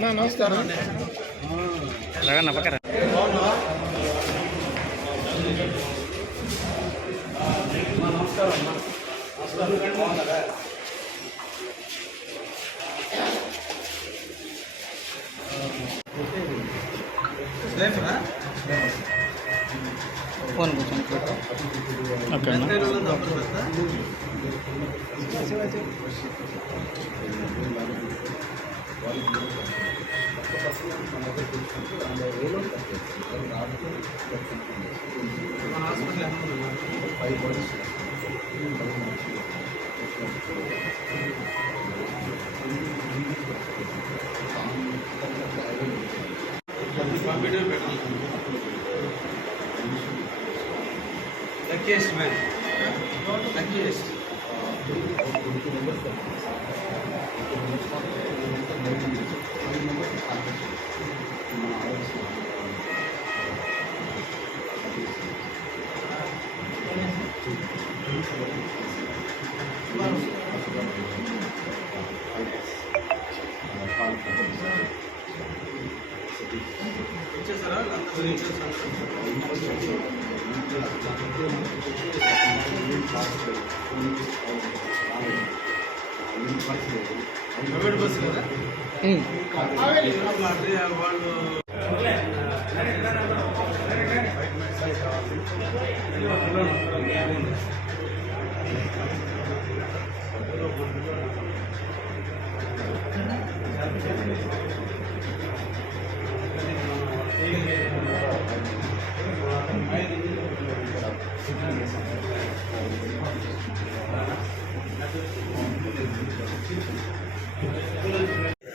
నమస్కారం అండి. పక్కన phone okay Luckiest man. Luckiest.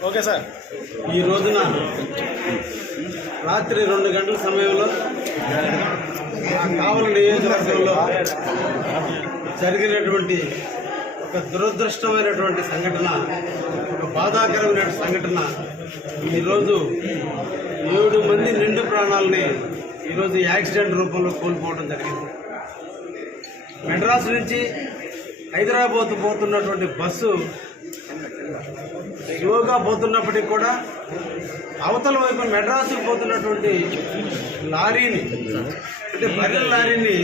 Okay sir. ఈ రోజున రాత్రి 2 గంటల సమయంలో కావలి నియోజకవర్గంలో జరిగినటువంటి ఒక దురదృష్టమైనటువంటి సంఘటన, ఒక బాధాకరమైన సంఘటన. ఈరోజు 7 మంది నిండు ప్రాణాలని ఈరోజు యాక్సిడెంట్ రూపంలో కోల్పోవడం జరిగింది. మెడ్రాస్ నుంచి హైదరాబాద్ పోతున్నటువంటి బస్సు స్లోగా పోతున్నప్పటికీ కూడా అవతల వైపు మెడ్రాస్కి పోతున్నటువంటి లారీని, అంటే బర్రెల లారీని,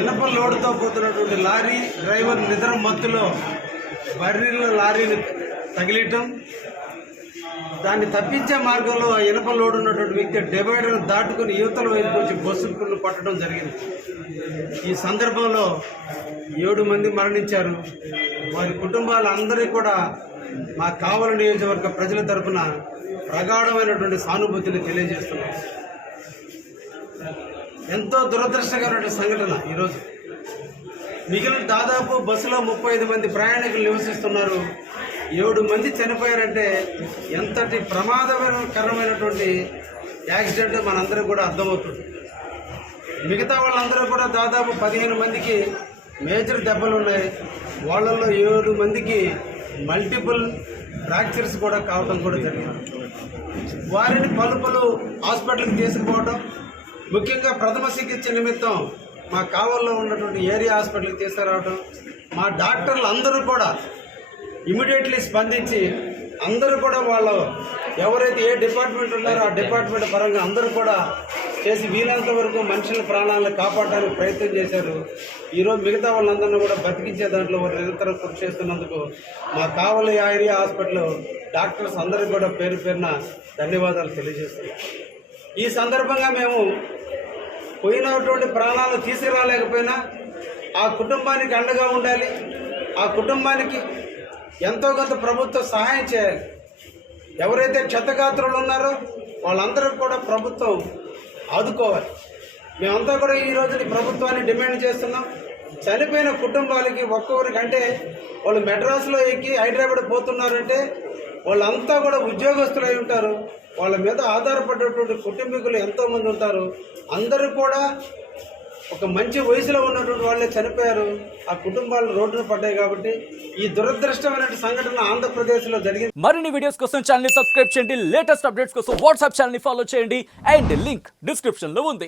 ఇనప లోడుతో పోతున్నటువంటి లారీ డ్రైవర్ నిద్ర మత్తులో బర్రెల లారీని తగిలియటం, దాన్ని తప్పించే మార్గంలో ఆ ఇనప లోడు ఉన్నటువంటి వ్యక్తి డివైడర్ దాటుకుని యువతల వైపు వచ్చి బస్సులను పట్టడం జరిగింది. ఈ సందర్భంలో 7 మంది మరణించారు. వారి కుటుంబాలందరికీ కూడా మా కావలి నియోజకవర్గ ప్రజల తరఫున ప్రగాఢమైనటువంటి సానుభూతిని తెలియజేస్తున్నాం. ఎంతో దురదృష్టకరమైన సంఘటన. ఈరోజు మిగిలిన దాదాపు బస్సులో 35 మంది ప్రయాణికులు నివసిస్తున్నారు. 7 మంది చనిపోయారంటే ఎంతటి ప్రమాదకరమైనటువంటి యాక్సిడెంట్ మనందరికీ కూడా అర్థమవుతుంది. మిగతా వాళ్ళందరూ కూడా దాదాపు 15 మందికి మేజర్ దెబ్బలు ఉన్నాయి. వాళ్ళల్లో 7 మందికి మల్టిపుల్ ఫ్రాక్చర్స్ కూడా కావడం కూడా జరిగింది. వారిని పలు హాస్పిటల్కి తీసుకుపోవడం, ముఖ్యంగా ప్రథమ చికిత్స నిమిత్తం మా కావల్లో ఉన్నటువంటి ఏరియా హాస్పిటల్కి తీసుకురావడం, మా డాక్టర్లు అందరూ కూడా ఇమీడియట్లీ స్పందించి అందరూ కూడా వాళ్ళు ఎవరైతే ఏ డిపార్ట్మెంట్ ఉన్నారో ఆ డిపార్ట్మెంట్ పరంగా అందరూ కూడా చేసి వీలంత వరకు మనుషుల ప్రాణాలను కాపాడడానికి ప్రయత్నం చేశారు. ఈరోజు మిగతా వాళ్ళందరినీ కూడా బతికించే దాంట్లో వారు నిరంతరం కృషి చేస్తున్నందుకు మా కావలి ఏరియా హాస్పిటల్ డాక్టర్స్ అందరికీ కూడా పేరు పేరున ధన్యవాదాలు తెలియజేస్తున్నాం. ఈ సందర్భంగా మేము పోయినటువంటి ప్రాణాలు తీసుకురాలేకపోయినా ఆ కుటుంబానికి అండగా ఉండాలి. ఆ కుటుంబానికి ఎంతో కొంత ప్రభుత్వం సహాయం చేయాలి. ఎవరైతే క్షతగాత్రులు ఉన్నారో వాళ్ళందరూ కూడా ప్రభుత్వం ఆదుకోవాలి. మేమంతా కూడా ఈ రోజుని ప్రభుత్వాన్ని డిమాండ్ చేస్తున్నాం. చనిపోయిన కుటుంబాలకి ఒక్కొక్కరికంటే వాళ్ళు మెడ్రాస్లో ఎక్కి హైదరాబాద్ పోతున్నారంటే వాళ్ళంతా కూడా ఉద్యోగస్తులు అయి ఉంటారు. వాళ్ళ మీద ఆధారపడేటువంటి కుటుంబీకులు ఎంతోమంది ఉంటారు. అందరూ కూడా ఒక మంచి వయసులో ఉన్నటువంటి వాళ్ళే చనిపోయారు. ఆ కుటుంబాలు రోడ్డున పడ్డాయి. కాబట్టి ఈ దురదృష్టమైన సంఘటన ఆంధ్రప్రదేశ్లో జరిగింది. మరిన్ని వీడియోస్ కోసం ఛానల్ ని సబ్స్క్రైబ్ చేయండి. లేటెస్ట్ అప్డేట్స్ కోసం వాట్సాప్ ఛానల్ ని ఫాలో చేయండి. అండ్ లింక్ డిస్క్రిప్షన్ లో ఉంది.